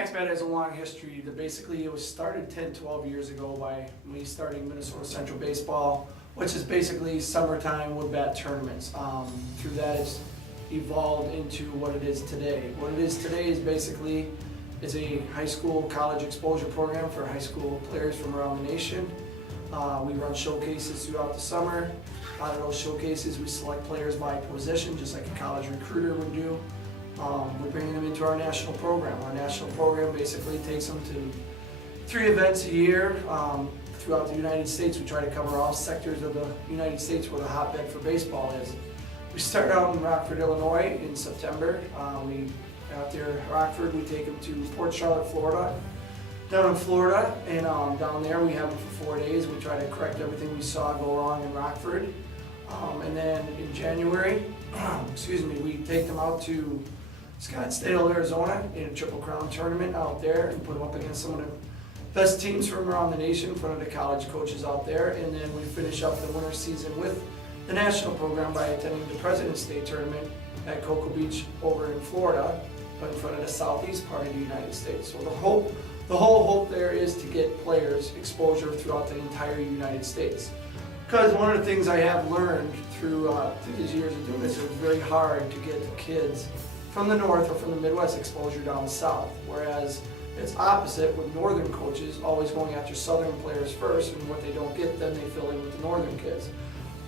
Maxbat has a long history. Basically, it was started 10, 12 years ago by me starting Minnesota Central Baseball, which is basically summertime wood bat tournaments. Through that, it's evolved into what it is today. What it is today is basically a high school college exposure program for high school players from around the nation. We run showcases throughout the summer. Out of those showcases, we select players by position, just like a college recruiter would do. We're bringing them into our national program. Our national program basically takes them to 3 events a year throughout the United States. We try to cover all sectors of the United States where the hotbed for baseball is. We start out in Rockford, Illinois in September. Out there in Rockford, we take them to Port Charlotte, Florida. Down in Florida, and down there we have them for 4 days. We try to correct everything we saw go wrong in Rockford. And then in January, we take them out to Scottsdale, Arizona in a Triple Crown tournament out there and put them up against some of the best teams from around the nation in front of the college coaches out there. And then we finish up the winter season with the national program by attending the President's Day tournament at Cocoa Beach over in Florida, but in front of the southeast part of the United States. So the whole hope there is to get players exposure throughout the entire United States. Because one of the things I have learned through these years of doing this, it's very hard to get the kids from the north or from the Midwest exposure down south. Whereas it's opposite with northern coaches always going after southern players first, and what they don't get, then they fill in with the northern kids.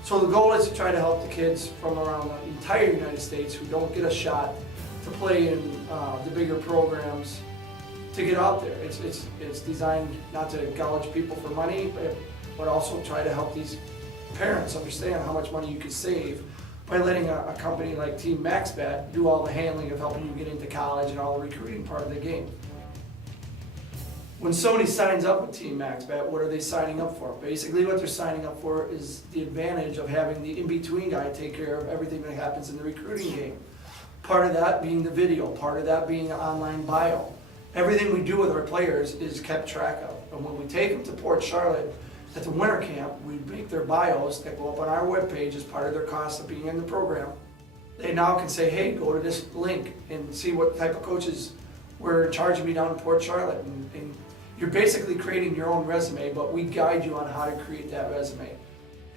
So the goal is to try to help the kids from around the entire United States who don't get a shot to play in the bigger programs to get out there. It's designed not to gouge people for money, but also try to help these parents understand how much money you could save by letting a company like Team Maxbat do all the handling of helping you get into college and all the recruiting part of the game. When somebody signs up with Team Maxbat, what are they signing up for? Basically what they're signing up for is the advantage of having the in-between guy take care of everything that happens in the recruiting game. Part of that being the video, part of that being an online bio. Everything we do with our players is kept track of. And when we take them to Port Charlotte at the winter camp, we make their bios that go up on our webpage as part of their cost of being in the program. They now can say, hey, go to this link and see what type of coaches were charging me down in Port Charlotte. And you're basically creating your own resume, but we guide you on how to create that resume.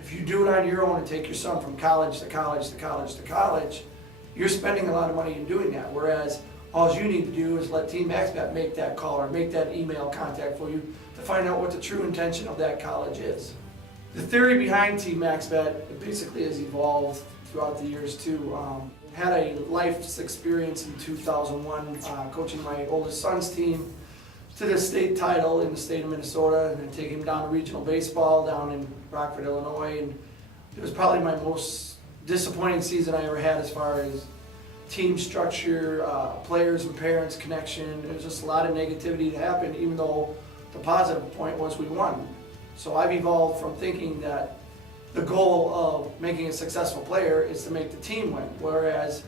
If you do it on your own and take your son from college to college to college to college, you're spending a lot of money in doing that. Whereas all you need to do is let Team Maxbat make that call or make that email contact for you to find out what the true intention of that college is. The theory behind Team Maxbat basically has evolved throughout the years too. Had a life experience in 2001 coaching my oldest son's team to the state title in the state of Minnesota, and then taking him down to regional baseball down in Rockford, Illinois. And it was probably my most disappointing season I ever had as far as team structure, players and parents connection. There was just a lot of negativity that happened, even though the positive point was we won. So I've evolved from thinking that the goal of making a successful player is to make the team win, whereas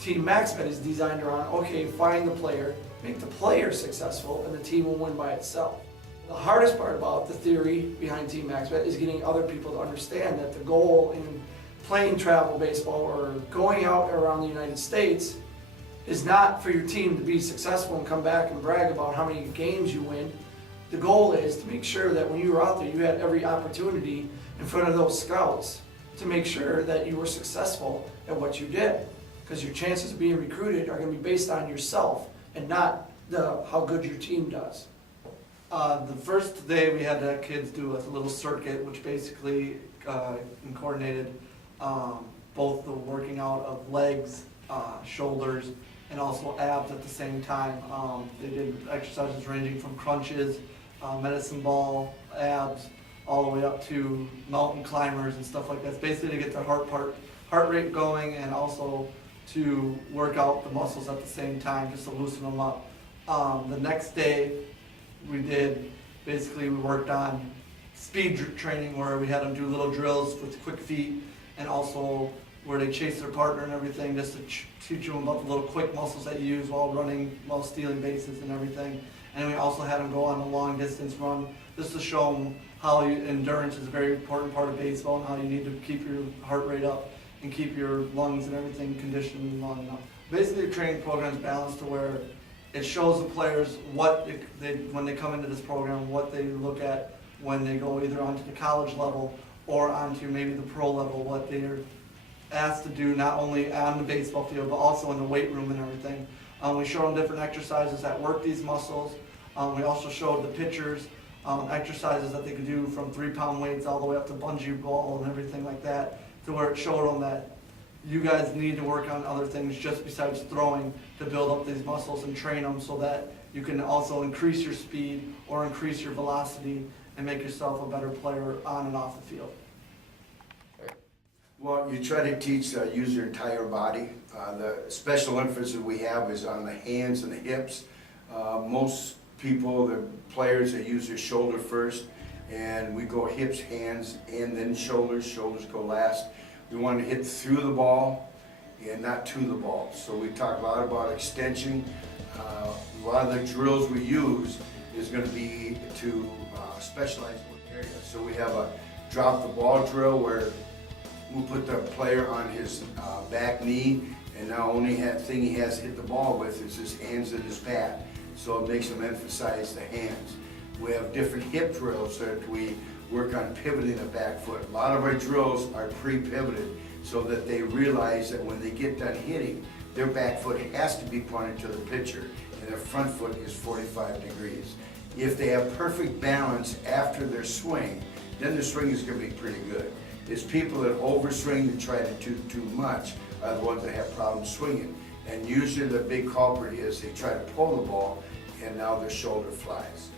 Team Maxbat is designed around, okay, find the player, make the player successful, and the team will win by itself. The hardest part about the theory behind Team Maxbat is getting other people to understand that the goal in playing travel baseball or going out around the United States is not for your team to be successful and come back and brag about how many games you win. The goal is to make sure that when you were out there, you had every opportunity in front of those scouts to make sure that you were successful at what you did. Because your chances of being recruited are going to be based on yourself and not how good your team does. The first day we had the kids do a little circuit, which basically coordinated both the working out of legs, shoulders, and also abs at the same time. They did exercises ranging from crunches, medicine ball, abs, all the way up to mountain climbers and stuff like that. It's basically to get their heart rate going, and also to work out the muscles at the same time, just to loosen them up. The next day we worked on speed training, where we had them do little drills with quick feet, and also where they chase their partner and everything, just to teach them about the little quick muscles that you use while running, while stealing bases and everything. And we also had them go on a long distance run, just to show them how endurance is a very important part of baseball, and how you need to keep your heart rate up and keep your lungs and everything conditioned long enough. Basically, the training program is balanced to where it shows the players what when they come into this program, what they look at when they go either onto the college level or onto maybe the pro level, what they're asked to do not only on the baseball field but also in the weight room and everything. We show them different exercises that work these muscles. We also showed the pitchers exercises that they could do from 3-pound weights all the way up to bungee ball and everything like that, to where it showed them that you guys need to work on other things just besides throwing to build up these muscles and train them so that you can also increase your speed or increase your velocity and make yourself a better player on and off the field. Well, you try to teach use your entire body. The special emphasis we have is on the hands and the hips. Most people, the players, they use their shoulder first, and we go hips, hands, and then shoulders. Shoulders go last. We want to hit through the ball and not to the ball. So we talk a lot about extension. A lot of the drills we use is going to be to specialize in what area. So we have a drop the ball drill where we'll put the player on his back knee, and now only thing he has to hit the ball with is his hands and his bat. So it makes him emphasize the hands. We have different hip drills that we work on pivoting the back foot. A lot of our drills are pre-pivoted so that they realize that when they get done hitting, their back foot has to be pointed to the pitcher and their front foot is 45 degrees. If they have perfect balance after their swing, then the swing is going to be pretty good. It's people that overswing and try to do too much are the ones that have problems swinging. And usually the big culprit is they try to pull the ball and now their shoulder flies.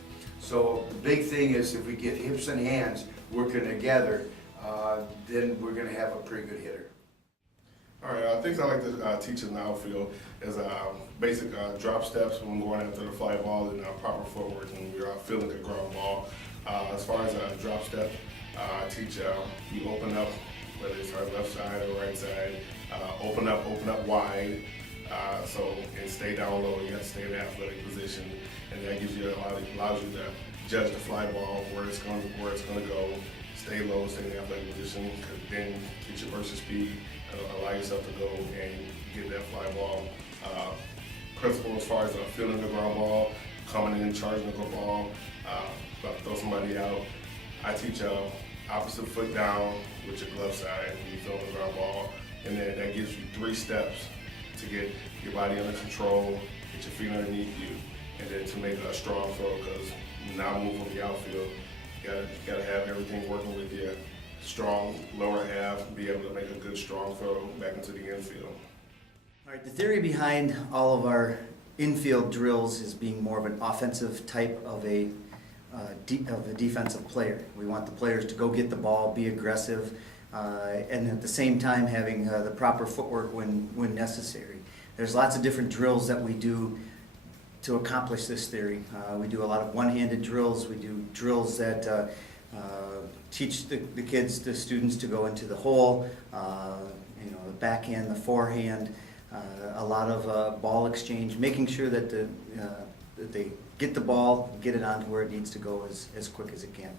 So the big thing is if we get hips and hands working together, then we're going to have a pretty good hitter. All right, things I like to teach in the outfield is basic drop steps when going after the fly ball and proper footwork when we're fielding a ground ball. As far as a drop step, I teach you open up, whether it's our left side or right side, open up wide. And stay down low. You have to stay in the athletic position, and that gives you allows you to judge the fly ball where it's going to go. Stay low, stay in the athletic position, then get your burst of speed, allow yourself to go and get that fly ball. Principle as far as fielding the ground ball, coming in, charging the ball, about to throw somebody out. I teach opposite foot down with your glove side when you field the ground ball, and then that gives you 3 steps to get your body under control, get your feet underneath you, and then to make a strong throw, because now move from the outfield, you gotta have everything working with you. Strong lower half, be able to make a good strong throw back into the infield. All right, the theory behind all of our infield drills is being more of an offensive type of a defensive player. We want the players to go get the ball, be aggressive, and at the same time having the proper footwork when necessary. There's lots of different drills that we do to accomplish this theory. We do a lot of one-handed drills. We do drills that teach the kids, the students, to go into the hole, the backhand, the forehand, a lot of ball exchange, making sure that that they get the ball, get it onto where it needs to go as quick as it can.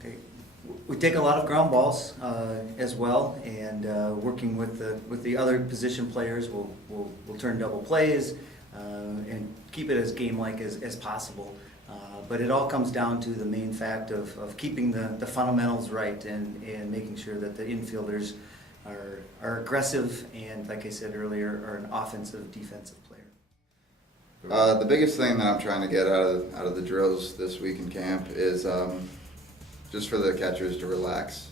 Okay. We take a lot of ground balls as well, and working with the other position players, we'll turn double plays and keep it as game-like as possible. But it all comes down to the main fact of keeping the fundamentals right and making sure that the infielders are aggressive and, like I said earlier, are an offensive, defensive player. The biggest thing that I'm trying to get out of the drills this week in camp is just for the catchers to relax,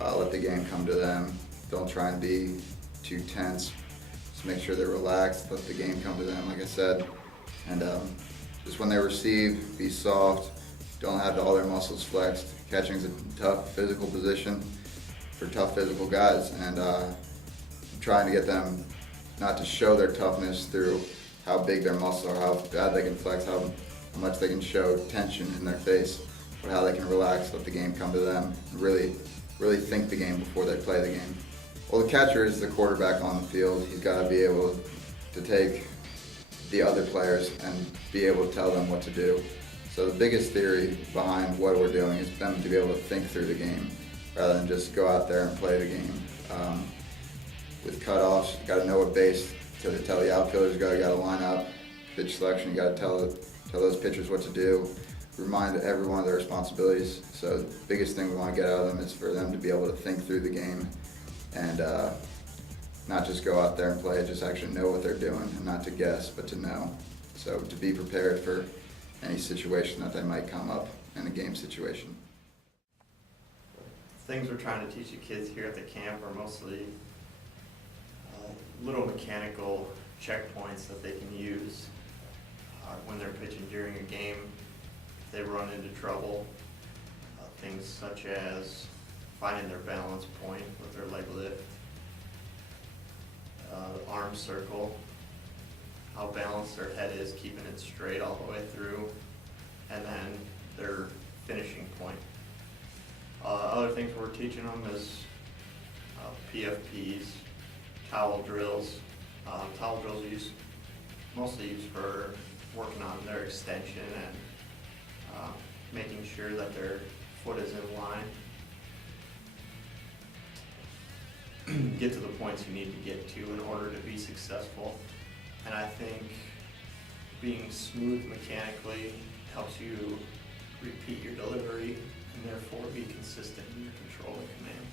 let the game come to them. Don't try and be too tense. Just make sure they're relaxed, let the game come to them, like I said. And just when they receive, be soft. Don't have all their muscles flexed. Catching's a tough physical position for tough physical guys, and I'm trying to get them not to show their toughness through how big their muscles are, how bad they can flex, how much they can show tension in their face, but how they can relax, let the game come to them, and really think the game before they play the game. Well, the catcher is the quarterback on the field. He's got to be able to take the other players and be able to tell them what to do. So the biggest theory behind what we're doing is them to be able to think through the game rather than just go out there and play the game. With cutoffs, you got to know what base to tell the outfielders got to line up, pitch selection, you gotta tell those pitchers what to do, remind everyone of their responsibilities. So the biggest thing we wanna get out of them is for them to be able to think through the game and not just go out there and play, just actually know what they're doing, and not to guess, but to know. So to be prepared for any situation that might come up in a game situation. Things we're trying to teach the kids here at the camp are mostly little mechanical checkpoints that they can use when they're pitching during a game. If they run into trouble, things such as finding their balance point with their leg lift, arm circle, how balanced their head is, keeping it straight all the way through, and then their finishing point. Other things we're teaching them is PFPs, towel drills. Towel drills are mostly used for working on their extension and making sure that their foot is in line. Get to the points you need to get to in order to be successful. And I think being smooth mechanically helps you repeat your delivery and therefore be consistent in your control and command.